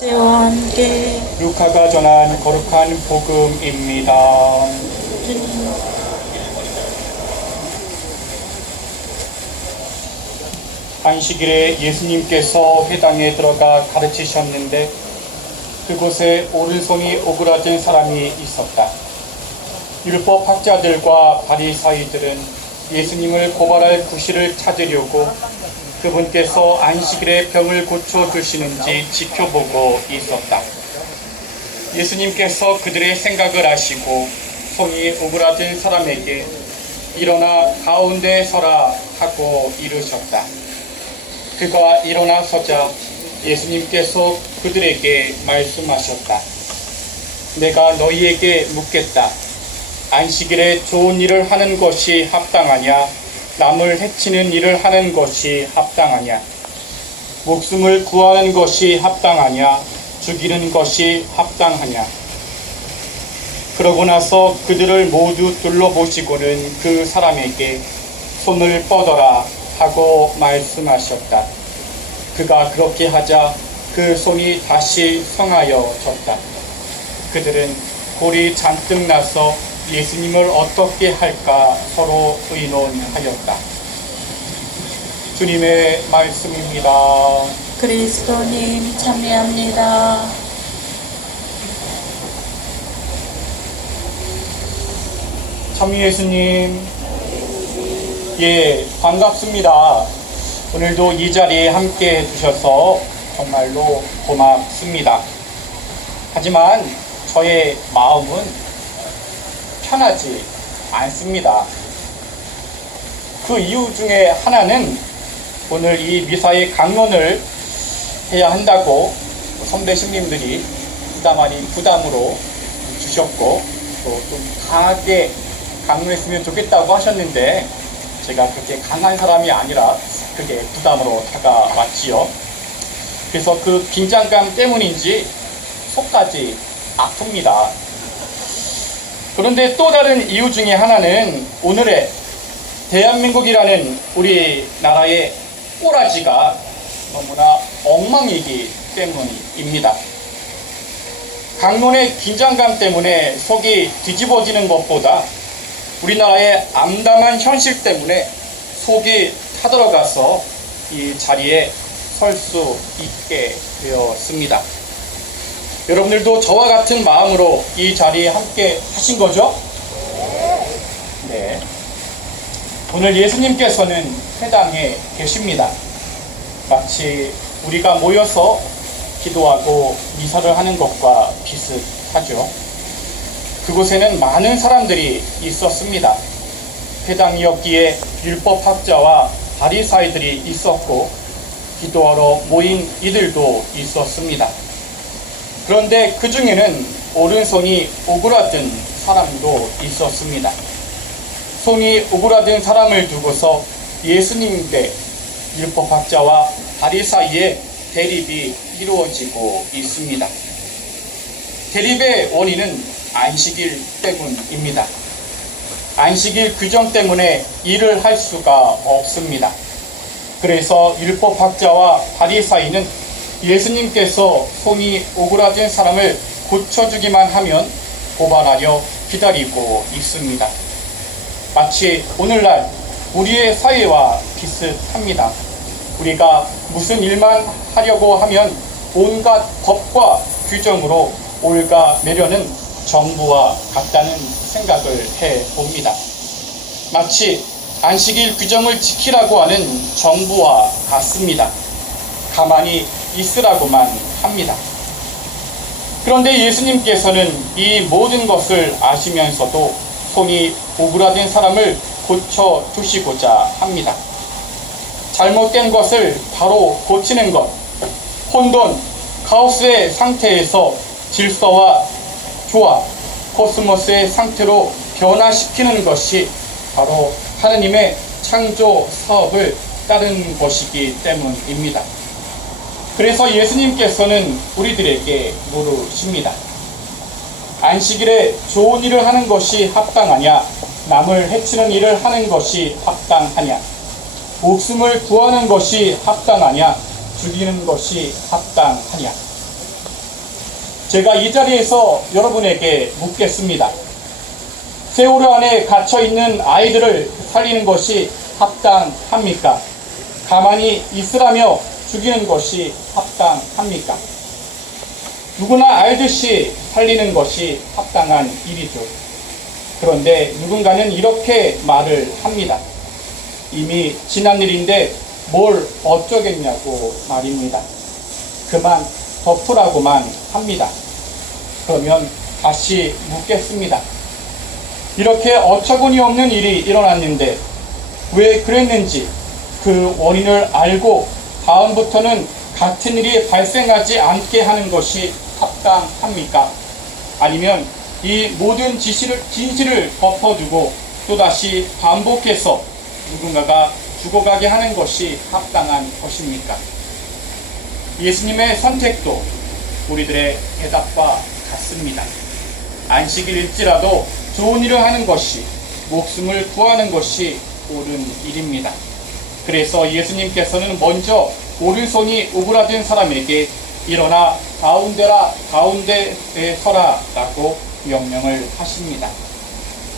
제와 함께 루카가 전한 거룩한 복음입니다. 주님 안식일에 예수님께서 회당에 들어가 가르치셨는데 그곳에 오른손이 오그라든 사람이 있었다. 율법 학자들과 바리사이들은 예수님을 고발할 구실을 찾으려고 그분께서 안식일에 병을 고쳐주시는지 지켜보고 있었다. 예수님께서 그들의 생각을 아시고 손이 오그라든 사람에게 일어나 가운데 서라 하고 이르셨다. 그가 일어나 서자 예수님께서 그들에게 말씀하셨다. 내가 너희에게 묻겠다. 안식일에 좋은 일을 하는 것이 합당하냐? 남을 해치는 일을 하는 것이 합당하냐? 목숨을 구하는 것이 합당하냐? 죽이는 것이 합당하냐? 그러고 나서 그들을 모두 둘러보시고는 그 사람에게 손을 뻗어라 하고 말씀하셨다. 그가 그렇게 하자 그 손이 다시 성하여졌다. 그들은 골이 잔뜩 나서 예수님을 어떻게 할까 서로 의논하였다. 주님의 말씀입니다. 그리스도님 참여합니다. 참 예수님, 예, 반갑습니다. 오늘도 이 자리에 함께 해주셔서 정말로 고맙습니다. 하지만 저의 마음은 편하지 않습니다. 그 이유 중에 하나는 오늘 이 미사의 강론을 해야 한다고 선배 신님들이 부담 아닌 부담으로 주셨고 또 좀 강하게 강론했으면 좋겠다고 하셨는데 제가 그렇게 강한 사람이 아니라 그게 부담으로 다가왔지요. 그래서 그 긴장감 때문인지 속까지 아픕니다. 그런데 또 다른 이유 중에 하나는 오늘의 대한민국이라는 우리나라의 꼬라지가 너무나 엉망이기 때문입니다. 강론의 긴장감 때문에 속이 뒤집어지는 것보다 우리나라의 암담한 현실 때문에 속이 타들어가서 이 자리에 설 수 있게 되었습니다. 여러분들도 저와 같은 마음으로 이 자리에 함께 하신 거죠? 네. 오늘 예수님께서는 회당에 계십니다. 마치 우리가 모여서 기도하고 미사를 하는 것과 비슷하죠. 그곳에는 많은 사람들이 있었습니다. 회당이었기에 율법학자와 바리사이들이 있었고 기도하러 모인 이들도 있었습니다. 그런데 그 중에는 오른손이 오그라든 사람도 있었습니다. 손이 오그라든 사람을 두고서 예수님 대 율법학자와 바리사이의 대립이 이루어지고 있습니다. 대립의 원인은 안식일 때문입니다. 안식일 규정 때문에 일을 할 수가 없습니다. 그래서 율법학자와 바리사이는 예수님께서 손이 오그라든 사람을 고쳐주기만 하면 고발하려 기다리고 있습니다. 마치 오늘날 우리의 사회와 비슷합니다. 우리가 무슨 일만 하려고 하면 온갖 법과 규정으로 올가매려는 정부와 같다는 생각을 해봅니다. 마치 안식일 규정을 지키라고 하는 정부와 같습니다. 가만히 있으라고만 합니다. 그런데 예수님께서는 이 모든 것을 아시면서도 손이 오그라든 사람을 고쳐주시고자 합니다. 잘못된 것을 바로 고치는 것, 혼돈, 카오스의 상태에서 질서와 조화, 코스모스의 상태로 변화시키는 것이 바로 하느님의 창조 사업을 따른 것이기 때문입니다. 그래서 예수님께서는 우리들에게 물으십니다. 안식일에 좋은 일을 하는 것이 합당하냐? 남을 해치는 일을 하는 것이 합당하냐? 목숨을 구하는 것이 합당하냐? 죽이는 것이 합당하냐? 제가 이 자리에서 여러분에게 묻겠습니다. 세월호 안에 갇혀있는 아이들을 살리는 것이 합당합니까? 가만히 있으라며 죽이는 것이 합당합니까? 누구나 알듯이 살리는 것이 합당한 일이죠. 그런데 누군가는 이렇게 말을 합니다. 이미 지난 일인데 뭘 어쩌겠냐고 말입니다. 그만 덮으라고만 합니다. 그러면 다시 묻겠습니다. 이렇게 어처구니 없는 일이 일어났는데 왜 그랬는지 그 원인을 알고 다음부터는 같은 일이 발생하지 않게 하는 것이 합당합니까? 아니면 이 모든 진실을 덮어두고 또다시 반복해서 누군가가 죽어가게 하는 것이 합당한 것입니까? 예수님의 선택도 우리들의 대답과 같습니다. 안식일일지라도 좋은 일을 하는 것이, 목숨을 구하는 것이 옳은 일입니다. 그래서 예수님께서는 먼저 오른손이 오그라든 사람에게 일어나 가운데에 서라 라고 명령을 하십니다.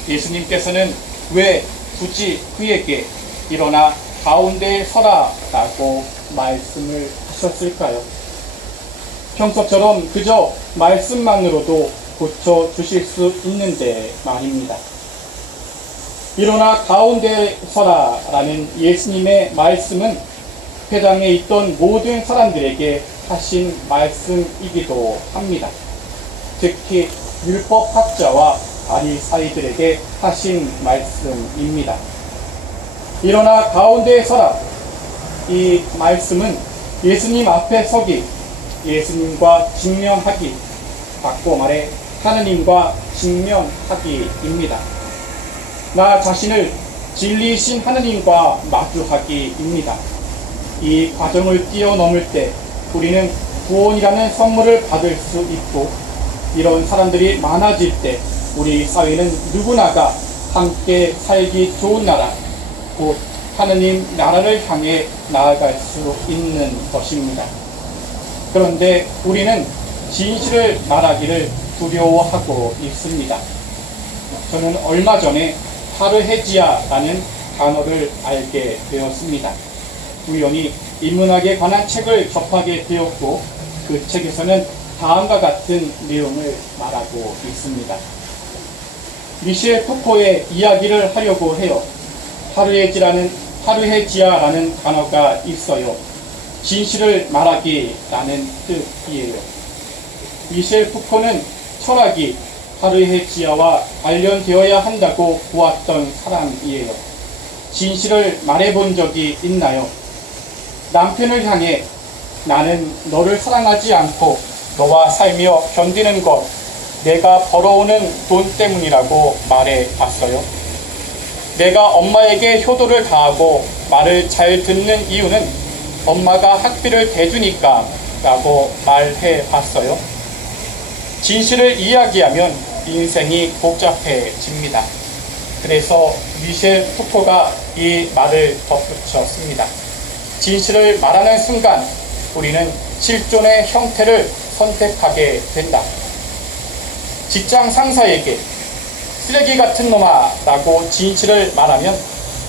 예수님께서는 왜 굳이 그에게 일어나 가운데에 서라 라고 말씀을 하셨을까요? 평소처럼 그저 말씀만으로도 고쳐주실 수 있는데 말입니다. 일어나 가운데에 서라 라는 예수님의 말씀은 회당에 있던 모든 사람들에게 하신 말씀이기도 합니다. 특히 율법학자와 바리사이들에게 하신 말씀입니다. 일어나 가운데에 서라. 이 말씀은 예수님 앞에 서기, 예수님과 직면하기, 바꿔 말해 하느님과 직면하기입니다. 나 자신을 진리이신 하느님과 마주하기입니다. 이 과정을 뛰어넘을 때 우리는 구원이라는 선물을 받을 수 있고, 이런 사람들이 많아질 때 우리 사회는 누구나가 함께 살기 좋은 나라, 곧 하느님 나라를 향해 나아갈 수 있는 것입니다. 그런데 우리는 진실을 말하기를 두려워하고 있습니다. 저는 얼마 전에 파르헤지아라는 단어를 알게 되었습니다. 우연히 인문학에 관한 책을 접하게 되었고, 그 책에서는 다음과 같은 내용을 말하고 있습니다. 미셸 푸코의 이야기를 하려고 해요. 파르헤지아라는 단어가 있어요. 진실을 말하기라는 뜻이에요. 미셸 푸코는 철학이 파르헤지아와 관련되어야 한다고 보았던 사람이에요. 진실을 말해본 적이 있나요? 남편을 향해 나는 너를 사랑하지 않고 너와 살며 견디는 것, 내가 벌어오는 돈 때문이라고 말해봤어요. 내가 엄마에게 효도를 다하고 말을 잘 듣는 이유는 엄마가 학비를 대주니까 라고 말해봤어요. 진실을 이야기하면 인생이 복잡해집니다. 그래서 미셸 푸코가 이 말을 덧붙였습니다. 진실을 말하는 순간 우리는 실존의 형태를 선택하게 된다. 직장 상사에게 쓰레기 같은 놈아 라고 진실을 말하면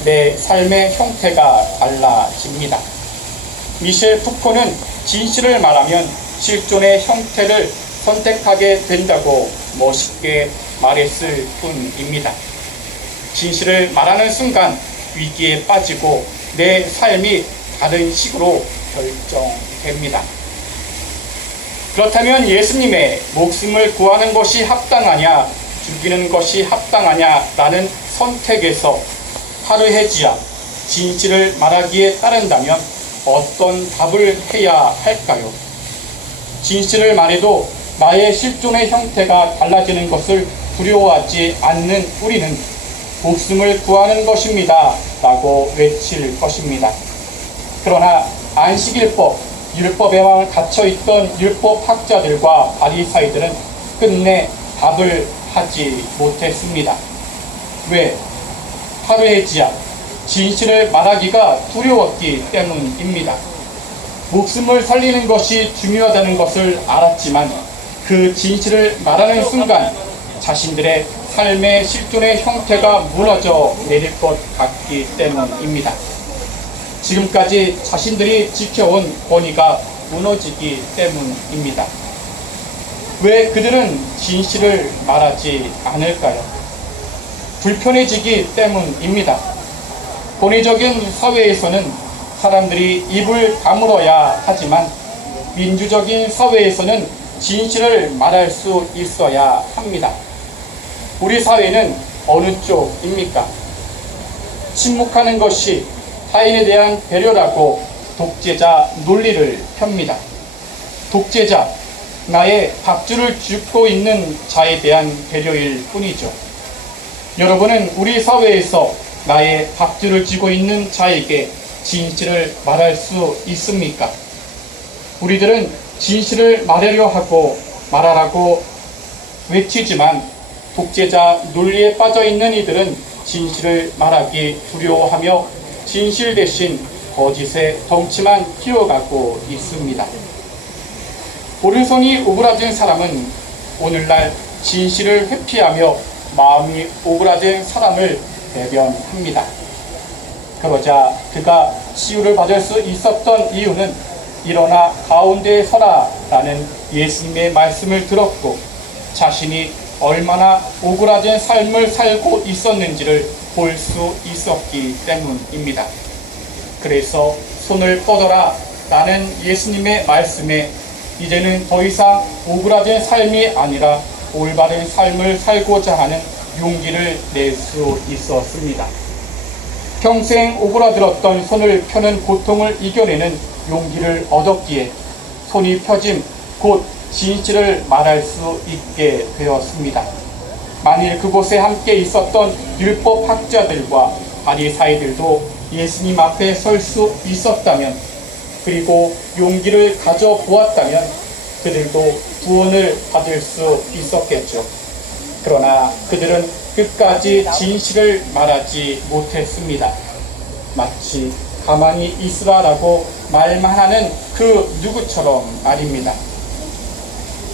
내 삶의 형태가 달라집니다. 미셸 푸코는 진실을 말하면 실존의 형태를 선택하게 된다고 멋있게 말했을 뿐입니다. 진실을 말하는 순간 위기에 빠지고 내 삶이 다른 식으로 결정됩니다. 그렇다면 예수님의 목숨을 구하는 것이 합당하냐, 죽이는 것이 합당하냐 라는 선택에서 파르헤지아, 진실을 말하기에 따른다면 어떤 답을 해야 할까요? 진실을 말해도 나의 실존의 형태가 달라지는 것을 두려워하지 않는 우리는 목숨을 구하는 것입니다 라고 외칠 것입니다. 그러나 안식일법, 율법에만 갇혀있던 율법학자들과 바리사이들은 끝내 답을 하지 못했습니다. 왜? 파르헤지아, 진실을 말하기가 두려웠기 때문입니다. 목숨을 살리는 것이 중요하다는 것을 알았지만 그 진실을 말하는 순간 자신들의 삶의 실존의 형태가 무너져 내릴 것 같기 때문입니다. 지금까지 자신들이 지켜온 권위가 무너지기 때문입니다. 왜 그들은 진실을 말하지 않을까요? 불편해지기 때문입니다. 권위적인 사회에서는 사람들이 입을 다물어야 하지만 민주적인 사회에서는 진실을 말할 수 있어야 합니다. 우리 사회는 어느 쪽입니까? 침묵하는 것이 타인에 대한 배려라고 독재자 논리를 펴니다. 독재자, 나의 밥줄을 줍고 있는 자에 대한 배려일 뿐이죠. 여러분은 우리 사회에서 나의 밥줄을 쥐고 있는 자에게 진실을 말할 수 있습니까? 우리들은 진실을 말하려 하고 말하라고 외치지만 독재자 논리에 빠져 있는 이들은 진실을 말하기 두려워하며 진실 대신 거짓의 덩치만 키워가고 있습니다. 오른손이 오그라진 사람은 오늘날 진실을 회피하며 마음이 오그라진 사람을 대변합니다. 그러자 그가 치유를 받을 수 있었던 이유는 일어나 가운데에 서라 라는 예수님의 말씀을 들었고 자신이 얼마나 오그라진 삶을 살고 있었는지를 볼 수 있었기 때문입니다. 그래서 손을 뻗어라 라는 예수님의 말씀에 이제는 더 이상 오그라진 삶이 아니라 올바른 삶을 살고자 하는 용기를 낼 수 있었습니다. 평생 오그라들었던 손을 펴는 고통을 이겨내는 용기를 얻었기에 손이 펴짐 곧 진실을 말할 수 있게 되었습니다. 만일 그곳에 함께 있었던 율법학자들과 바리사이들도 예수님 앞에 설 수 있었다면 그리고 용기를 가져보았다면 그들도 구원을 받을 수 있었겠죠. 그러나 그들은 끝까지 진실을 말하지 못했습니다. 마치 가만히 있으라라고 말만 하는 그 누구처럼 말입니다.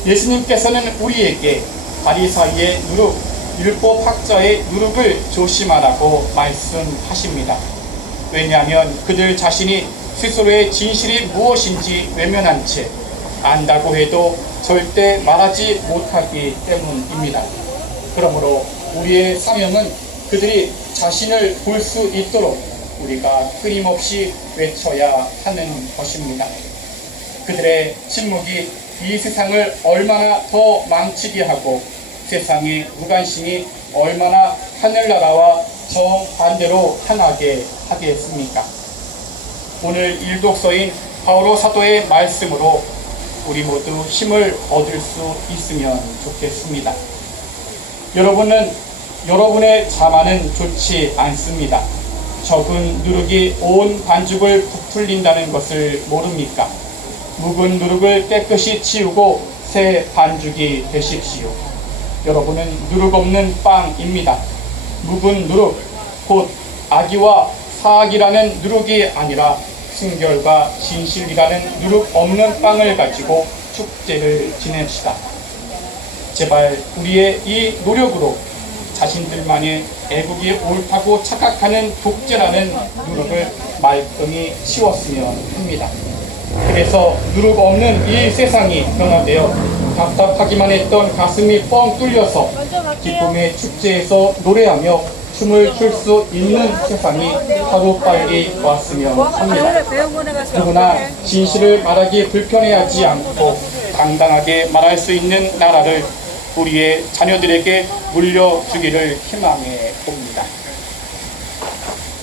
예수님께서는 우리에게 바리사이의 누룩, 율법학자의 누룩을 조심하라고 말씀하십니다. 왜냐하면 그들 자신이 스스로의 진실이 무엇인지 외면한 채 안다고 해도 절대 말하지 못하기 때문입니다. 그러므로 우리의 사명은 그들이 자신을 볼 수 있도록 우리가 끊임없이 외쳐야 하는 것입니다. 그들의 침묵이 이 세상을 얼마나 더 망치게 하고 세상의 무관심이 얼마나 하늘나라와 정반대로 향하게 하겠습니까? 오늘 일독서인 바오로 사도의 말씀으로 우리 모두 힘을 얻을 수 있으면 좋겠습니다. 여러분은 여러분의 자만은 좋지 않습니다. 적은 누룩이 온 반죽을 부풀린다는 것을 모릅니까? 묵은 누룩을 깨끗이 치우고 새 반죽이 되십시오. 여러분은 누룩 없는 빵입니다. 묵은 누룩, 곧 악의와 사악이라는 누룩이 아니라 순결과 진실이라는 누룩 없는 빵을 가지고 축제를 지냅시다. 제발 우리의 이 노력으로 자신들만의 애국이 옳다고 착각하는 독재라는 누룩을 말끔히 치웠으면 합니다. 그래서 누룩 없는 이 세상이 변화되어 답답하기만 했던 가슴이 뻥 뚫려서 기쁨의 축제에서 노래하며 춤을 출 수 있는 세상이 하루빨리 왔으면 합니다. 누구나 진실을 말하기 불편해하지 않고 당당하게 말할 수 있는 나라를 우리의 자녀들에게 물려주기를 희망해 봅니다.